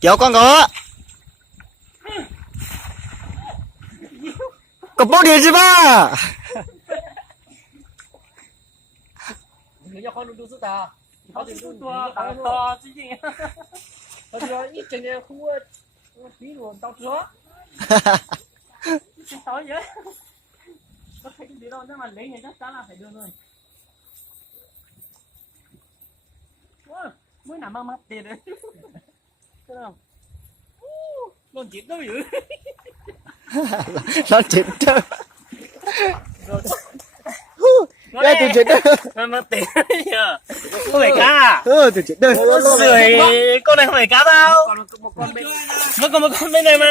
Kéo con có. Có bố điện gì ba? người nhà con đừng ta, họ đừng to chứ gì, họ giờ ít chuyện này không phí luôn tao chó, chuyện tối vậy, có thấy cái gì đâu nếu mà lấy này chắc chắn là phải đưa rồi, mới nằm mang mắt tiền đấy, thấy không, con chết đâu vậy, Nó chết chứ. Đây tôi chết đấy. mà tiền nhờ, không phải cá à? Tôi chết đấy. Sưởi con này không phải cá đâu, nó còn một con bên này mà.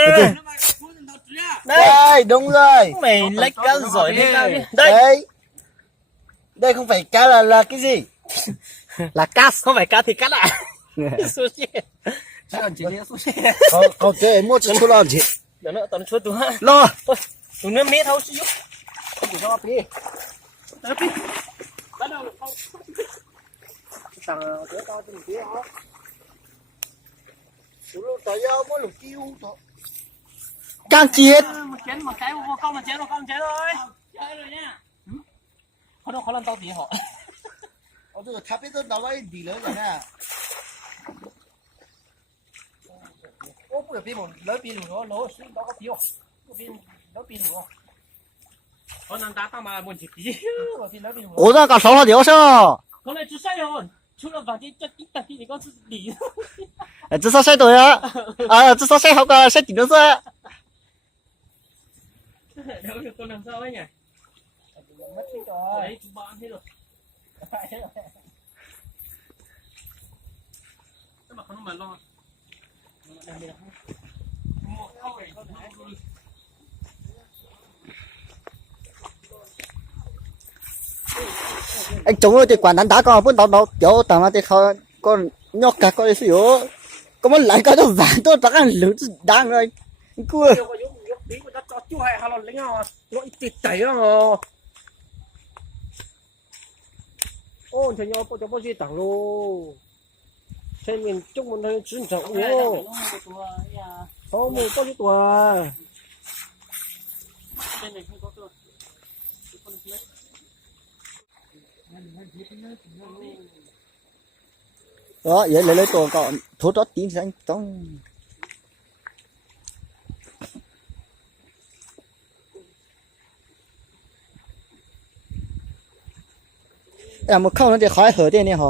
Đây, đúng rồi. Mày lấy cá giỏi thế tao đi. Đây. Đây không phải cá là cái gì? Là cá. Không phải cá thì cá à? Sushi. Ok, mua cho chú lo gì? Đỡ nữa tao chuột tụi ha. Lo. Tụi nó mít thôi chứ. Không được lo đi. Tapi bắt đầu không. Tao tới tao tìm kia hả? Chú lo tao giao mỗi lúc kêu thôi. Càng chết. Một chén một cái không một chén rồi. Chơi rồi nha. Không làm tao tí họ. Ở đây tháp ấy tôi đâu ấy đi nữa rồi nè. Ô bây giờ pin một lớn pin nữa nó xuống đó có pin không? Pin nó pin nữa. Con đang đá tao mà muốn chỉ tí. Ủa ra cả sáu là điều sao? Con này chú sai rồi. Chú là vào cái chất ít đặc thì con sẽ đi. Chứ sao sai tôi á? Chứ sao sai học sai chỉ nữa sao? Đâu được con làm sao ấy nhỉ? Mất hết rồi. Đấy chú bạn hết rồi. Mà không mà lo. Anh chúng ơi thì quản đánh đá con vẫn đó chỗ tao mà thì không con nhóc cả con gì đó có muốn lại cái đó vàng tôi chắc ăn lửa đang rồi cua chú hay hà lon lính à nó ít chảy à ô trời nhau cho bao nhiêu tặng luôn trên miền trung mình hơi chuyển trọng ô không một bao nhiêu tuổi đó vậy lấy tuồng còn thốt đó tiếng xanh trong một khâu nó thì khỏi hở tiền này hả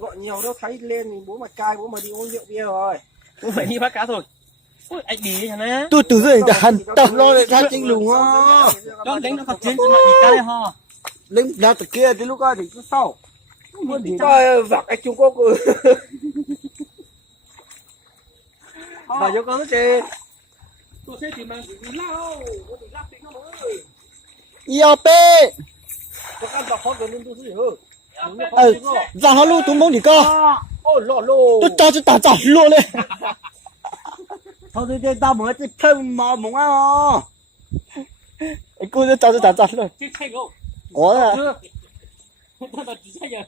gọi nhiều đâu thấy lên thì bố mà cai bố mà đi uống rượu bia rồi bố phải đi bắt cá thôi ôi anh đi hả nè tôi từ dưới hẳn tập lo lại ra chính lùng ha đó đánh nó phát triển trên mạng đi cái ha lên ra từ kia tới lúc đó thì cứ sau coi vặt anh Trung Quốc bà cho con nó chơi tôi sẽ tìm bằng lao tôi tìm lắc tính nó mới IOP có ăn vào khó gần nên tôi sẽ hiểu ra nó luôn tôi muốn đi cơ ô lọ lô tôi cho tao luôn lên thôi thì tao mới chỉ thêm mà muốn ăn anh cô cho tao luôn có à tôi bảo chỉ sai giờ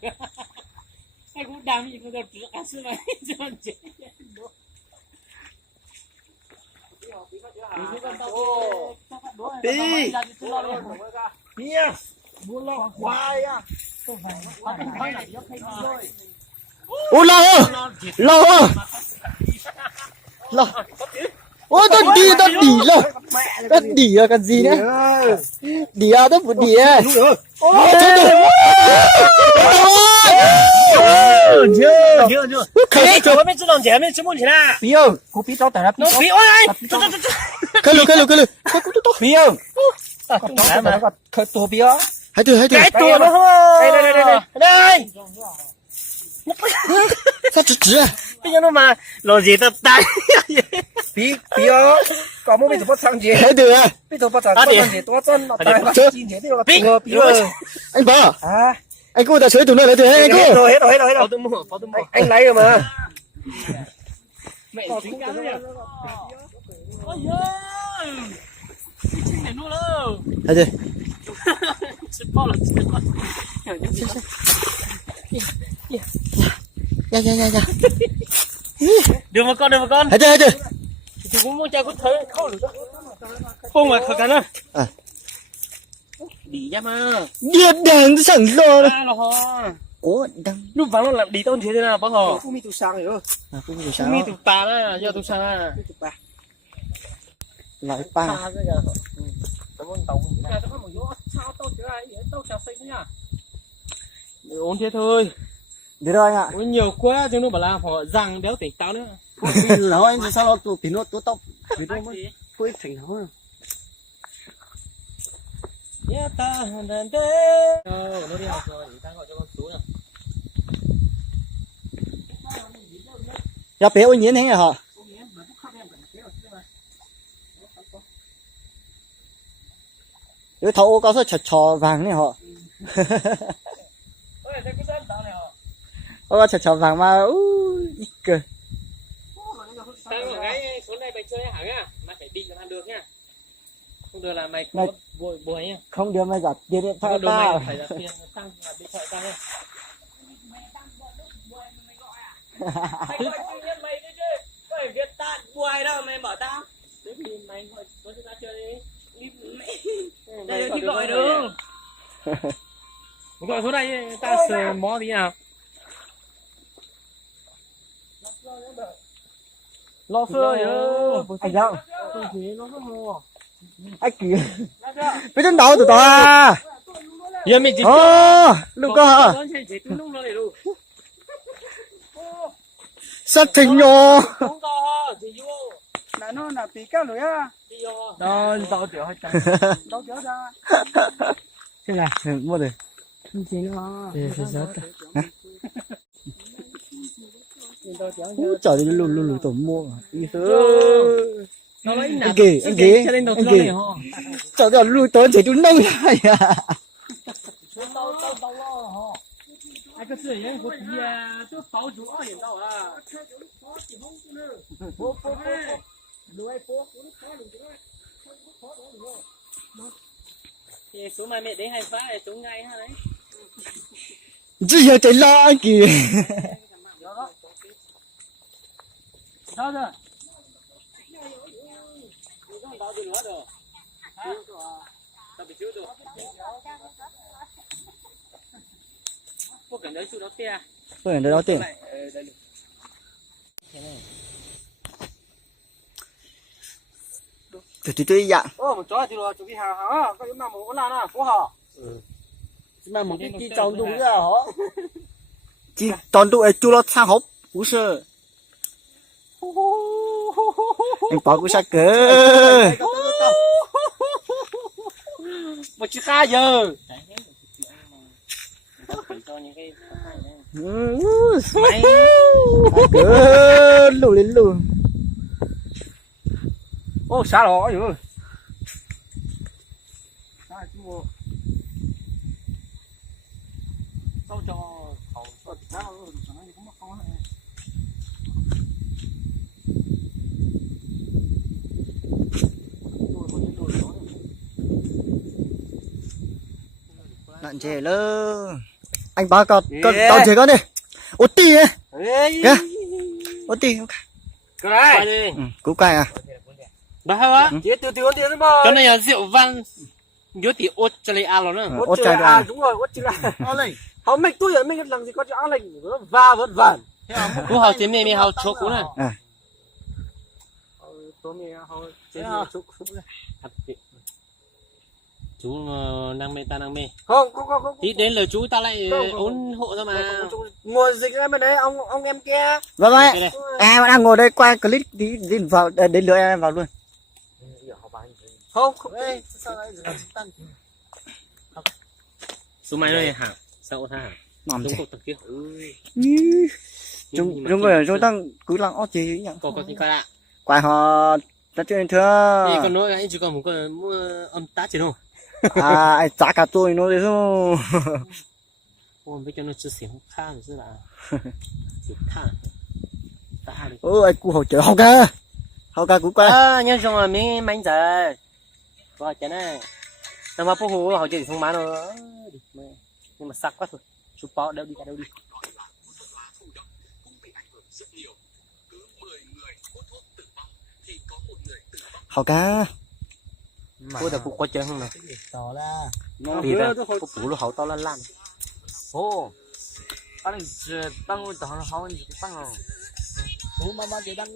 anh cũng đam gì cũng được chỉ ăn xưa này cho anh chết đi yes muốn lo khoai à ô lo ôi tao đi à cái gì nữa đi à tao muốn đi à chưa cái chỗ bên trong trẻ bên trong môn thế nào biêu cô bí tao tao nó bí ôi cái lư biêu cái tổ biêu hai tuổi cái tổ nó đây sao chữ à bây giờ nó mà lo gì tao tay biêu 搞么没怎么上街， Thế được à? 没怎么上街多真了，大把金钱这个多比了 Anh bảo 啊， anh cô ta sửa tụi nó lại thế anh hết cô. rồi hết rồi hết rồi hết Pháo rồi. tư mua, pháo tư mua. Anh lấy rồi mà. Mẹ chính cá đấy. Ôi giời. Cái chim này luôn đâu. Thế gì? Chim bao là chim. Dạ. Đưa một con, đưa một con. Thế chứ. Thì cũng muốn chơi cũng thấy không được. Không mà khởi cắn À. Đi ra mà. Điệt đàn sẵn rồi. À là ho. Ủa đăng. Lúc vắng nó làm đi tao thế nào bác hò. Không mi tu sang rồi. À cũng được Không mi sao? tụ tà đó, giờ tụ sang à. Tu ba. Lại ba. Tà rồi giờ. Tao muốn tàu. Tao không muốn vô sao tao chứ ai, tao chào xinh nha. Ổn thế thôi. Được rồi anh ạ. Ôi nhiều quá chứ nó bảo là họ rằng đéo tỉnh táo nữa. Nó anh sao nó tụt thì nó tóc. Thì nó mới quên thành nó. Yeah, ta đàn đê. Nó đi học rồi, ta gọi cho con xuống nào. Dạ bé ôi nhiễn thế hả? Cái thấu có số trò vàng này họ. Có trò vàng mà ít cơ. Tao ở cái số này mày chơi hả nhá? Mày phải đi cho ăn được nhá. Không được là mày có bồi nhá. Không được mày giặt điện thoại Không được mày tao. phải là tiền tăng là điện thoại tao nhá. Mày gọi tự nhiên mày cái chứ. Có phải Việt ta buài đâu mày bảo tao. Thế thì mày gọi cho tao chơi đi. Đây thì gọi được. Gọi số này ta sờ mó tí nào. Lo sơ nhớ. Anh đâu? Tôi thấy nó rất hồ. Anh kìa. Biết đến đâu tụi tao à? Giờ mình chỉ lúc có hả? nó chỉ lúc nó để đủ. Sát thịnh nhô. Không có chỉ vô. Là nó là bị cá rồi á. Đi vô. Đó, tao tiểu hơi chặt. Tao tiểu ra. Thế này, mua đi. Không chỉ nó. Thế sao ta? Trời đi lù tổ mua mà. Ý thứ. Nó lấy Anh kì. Trời ơi lùi tới chỉ chú nông này à. Ai có sửa vậy? Có gì à? Tôi bảo chủ ở hiện đâu à? Thì số mai mẹ đấy hay phá để xuống ngay ha đấy. Chứ giờ chạy lo anh kì. Sao rồi? Không bao giờ nữa được. Tao bị chịu được. Có cần đấy chú đó xe. Tôi ở đây đó tiền. Tôi dạng. Một chó thì rồi, chuẩn bị hàng hả? Có những mà một con à, có hả? Mà một cái tròn đủ ra hả? Chỉ tròn đủ chú nó sang hộp. Ú sơ. Anh bảo cũng sao cơ. Một chiếc kha giờ. Mày cơ lù lên lù. Ô, xa rồi rồi. sao cho khẩu sọt nào rồi nó cũng mất con này. Nạn chè lơ. Anh báo con tao chè con đi. Ô tì ấy. Kìa. Ô tì. Cái này. Cú cay à. Bà hả? Chế tiêu tiêu tiền mà. Cái này là rượu vang. Nhớ tí ốt cho lấy ao nó. Ốt trời à, đúng rồi, ốt trời à. Không mình tôi ở mình làm gì có cho áo lệnh va vất vả. Cú hào tiếng mẹ hào chốt cú này. À. Tôi mẹ hào chế chốt. Chú năng mê ta năng mê. Không. Tí đến lời chú ta lại ủng hộ ra mà. Ngồi dịch ra bên đấy ông em kia. Vâng ấy. Em đang ngồi đây quay clip tí vào đến lượt em vào luôn. Không. Số máy đây hả? Sao ta hả? Nằm Đúng chè. cột tầng kia. Chúng người chúng ta cứ lặng ót gì nhỉ? Có gì coi ạ? Quay họ ta chơi thưa Ê, con nói anh chỉ còn một con mua âm tá chỉ đâu. à ai giá cả tôi nó đấy không Ôi bây giờ nó chưa xỉu khá rồi chứ là. Chỉ tha. Ta đi. ôi ai cụ hậu chở hậu ca cụ qua À, nhớ xong rồi mấy mấy giờ. Coi cái này. Tao mà bố hồ họ chỉ không bán rồi. Nhưng mà sắc quá thôi. Chú bó đâu đi đâu đi. hậu ca Cô đã phụ có chơi không nào? đó là Thì là cô phụ nó hậu to lên lan. ô anh tăng tăng họ tăng rồi ô mà chỉ tăng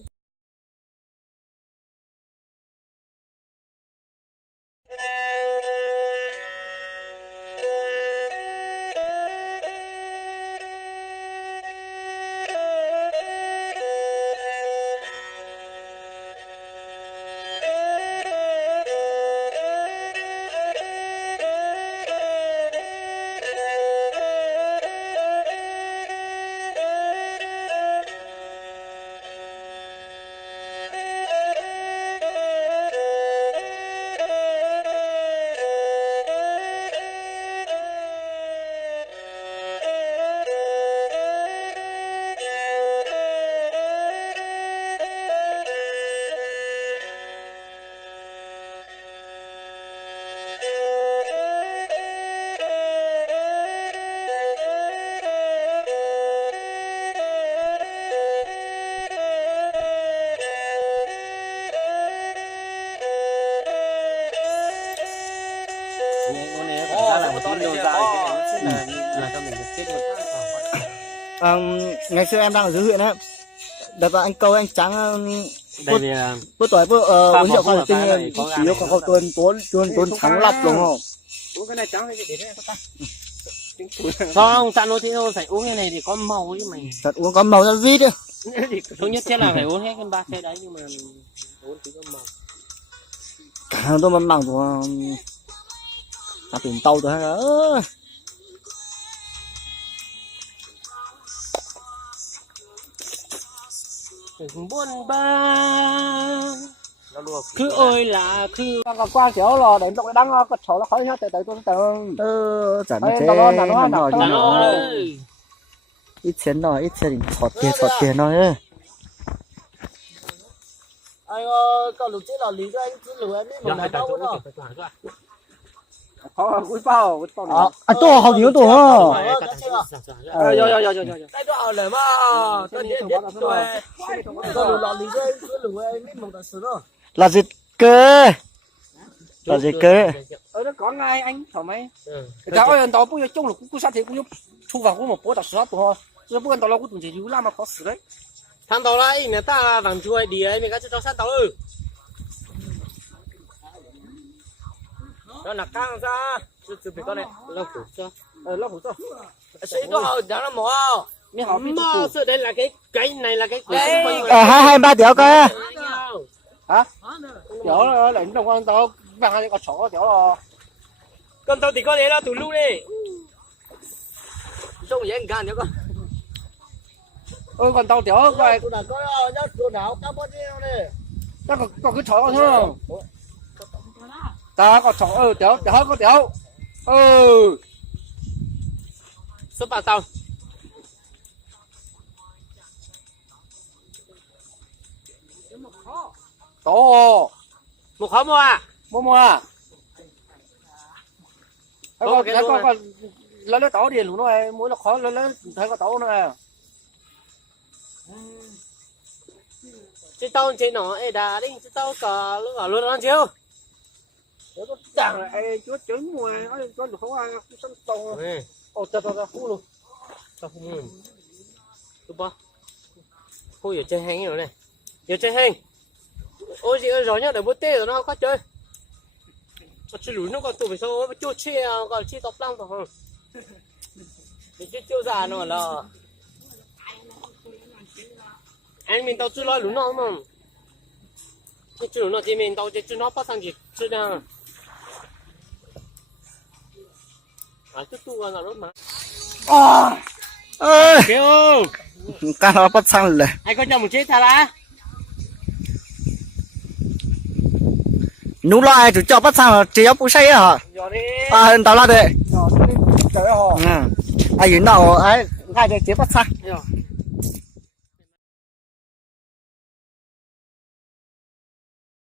Con này nó ra là một tí lâu dài cái này nó là cho mình được chết luôn. ngày xưa em đang ở dưới huyện á đợt vào anh câu anh trắng Đây thì là bữa tuổi uống rượu pha tinh này có chỉ có câu tuần thắng lọc đúng không uống cái này trắng hay để đấy ta không, sao nó thế thôi, phải uống cái này thì có màu chứ mày. thật uống có màu ra vít ấy Tốt nhất chắc là phải uống hết cái ba xe đấy nhưng mà uống thì có màu. cả tôi mắm mỏng của ta tìm tàu rồi hả Buồn ba cứ ơi là cứ còn qua kiểu là đến lúc đang có chỗ là khỏi hết tại tôi chẳng Ê, thế tao lo, tao lo, nó tao là lo. nó ơi. ít tiền thọt tiền nó ấy anh có lúc trước là lý do anh cứ lừa em biết một ngày đâu nữa quý bao à tôi học nhiều tuổi cái đó là mà tôi biết rồi có lúc là lý do anh cứ lừa em biết một ngày xưa đó là gì cơ nó có ngay anh thoải mái cái ơi tao bây giờ chung là cũng sát thì cũng thu vào cũng một bữa tập sát thôi chứ bữa tao lâu cũng chỉ dữ làm mà khó xử đấy thằng tàu lại người ta vàng chui đi ấy mình có cho sát tàu ư nó là căng ra từ từ con này lâu phủ cho lâu rồi sẽ có đó là mỏ mới học mỏ sự đây là cái này là cái hai ba tiểu cơ hả tiểu là lãnh đồng con tao vàng có chỗ tiểu là con tàu thì có thế là tụi lu đi xong vậy anh gan nhớ con ôi còn tao tiểu coi tôi là có nhá tôi nào cá bớt đi này nó có cái chỗ thôi ta có chỗ tiểu tiểu có tiểu số ba tàu tổ một khó mua à mua à có lấy tổ điền luôn rồi mỗi là khó lấy thấy có tổ nữa chứ tao chế nó ê đà đi chứ tao cả lúc ở luôn ăn chiếu chẳng là chúa trứng ngoài có được không ai sắm tổ tao khu luôn tao không đúng không ôi giờ chơi hành rồi này giờ chơi hành ôi gì ơi rõ nhá để bút tê rồi nó có chơi chứ lúi nó còn tụi phải sao mà chua chia còn chi tóc lăng thôi mình chứ chiêu già nó là anh mình tao chưa nói lúi nó mà chứ lúi nó thì mình tao chứ nó phát sang gì chứ nào à chứ tu là nó mà ơi kêu cá nó bắt sang rồi anh có nhầm một chết thà lá nú lo ai chủ cho bắt sang chỉ có bù say hả giờ đi tao là đấy trời ơi ai gì nào ai ngay để chỉ bắt sang giờ